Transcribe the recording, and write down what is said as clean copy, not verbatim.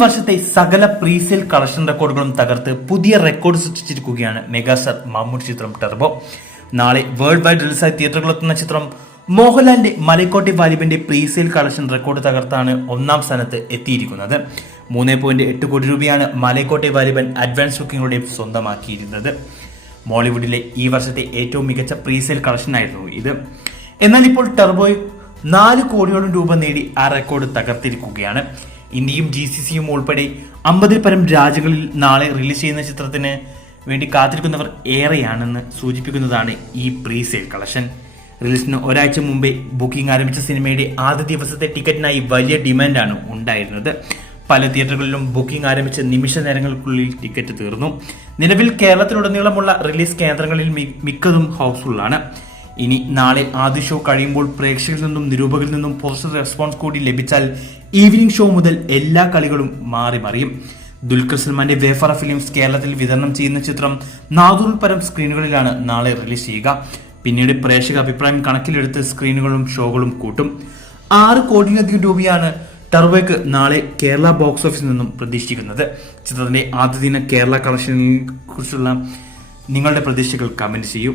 വർഷത്തെ സകല presale collection റെക്കോർഡുകളും തകർത്ത് പുതിയ റെക്കോർഡ് സൃഷ്ടിച്ചിരിക്കുകയാണ് മെഗാസ്റ്റാർ മമ്മൂട്ടി ചിത്രം ടർബോ. നാളെ വേൾഡ് വൈഡ് റിലീസായി തിയേറ്ററുകളിലെത്തുന്ന ചിത്രം മോഹൻലാലിന്റെ മലൈക്കോട്ടെ വാലിബന്റെ പ്രീസെയിൽ കളക്ഷൻ റെക്കോർഡ് തകർത്താണ് ഒന്നാം സ്ഥാനത്ത് എത്തിയിരിക്കുന്നത്. 3.8 കോടി രൂപയാണ് മലൈക്കോട്ടെ വാലിബൻ അഡ്വാൻസ് ബുക്കിംഗിലൂടെ സ്വന്തമാക്കിയിരുന്നത്. മോളിവുഡിലെ ഈ വർഷത്തെ ഏറ്റവും മികച്ച പ്രീസെയിൽ കളക്ഷനായിരുന്നു ഇത്. എന്നാൽ ഇപ്പോൾ ടർബോ 4 കോടിയോളം രൂപ നേടി ആ റെക്കോർഡ് തകർത്തിരിക്കുകയാണ്. ഇന്ത്യയും GCCയും ഉൾപ്പെടെ 50-ൽ പരം രാജ്യങ്ങളിൽ നാളെ റിലീസ് ചെയ്യുന്ന ചിത്രത്തിന് വേണ്ടി കാത്തിരിക്കുന്നവർ ഏറെയാണെന്ന് സൂചിപ്പിക്കുന്നതാണ് ഈ പ്രീസെയിൽ കളക്ഷൻ. റിലീസിന് ഒരാഴ്ച മുമ്പേ ബുക്കിംഗ് ആരംഭിച്ച സിനിമയുടെ ആദ്യ ദിവസത്തെ ടിക്കറ്റിനായി വലിയ ഡിമാൻഡാണ് ഉണ്ടായിരുന്നത്. പല തിയേറ്ററുകളിലും ബുക്കിംഗ് ആരംഭിച്ച നിമിഷ നേരങ്ങൾക്കുള്ളിൽ ടിക്കറ്റ് തീർന്നു. നിലവിൽ കേരളത്തിലുടനീളമുള്ള റിലീസ് കേന്ദ്രങ്ങളിൽ മിക്കതും ഹൗസ്ഫുള്ളാണ്. ഇനി നാളെ ആദ്യ ഷോ കഴിയുമ്പോൾ പ്രേക്ഷകരിൽ നിന്നും നിരൂപകരിൽ നിന്നും പോസിറ്റീവ് റെസ്പോൺസ് കൂടി ലഭിച്ചാൽ ഈവനിംഗ് ഷോ മുതൽ എല്ലാ കളികളും മാറി മറിയും. ദുൽഖർ സൽമാന്റെ വേഫറ ഫിലിംസ് കേരളത്തിൽ വിതരണം ചെയ്യുന്ന ചിത്രം 400-ൽ പരം സ്ക്രീനുകളിലാണ് നാളെ റിലീസ് ചെയ്യുക. പിന്നീട് പ്രേക്ഷക അഭിപ്രായം കണക്കിലെടുത്ത് സ്ക്രീനുകളും ഷോകളും കൂട്ടും. 6 കോടിയിലധികം രൂപയാണ് ടർബോയ്ക്ക് നാളെ കേരള ബോക്സ് ഓഫീസിൽ നിന്നും പ്രതീക്ഷിക്കുന്നത്. ചിത്രത്തിന്റെ ആദ്യ ദിന കേരള കളക്ഷനെ കുറിച്ചുള്ള നിങ്ങളുടെ പ്രതീക്ഷകൾ കമന്റ് ചെയ്യൂ.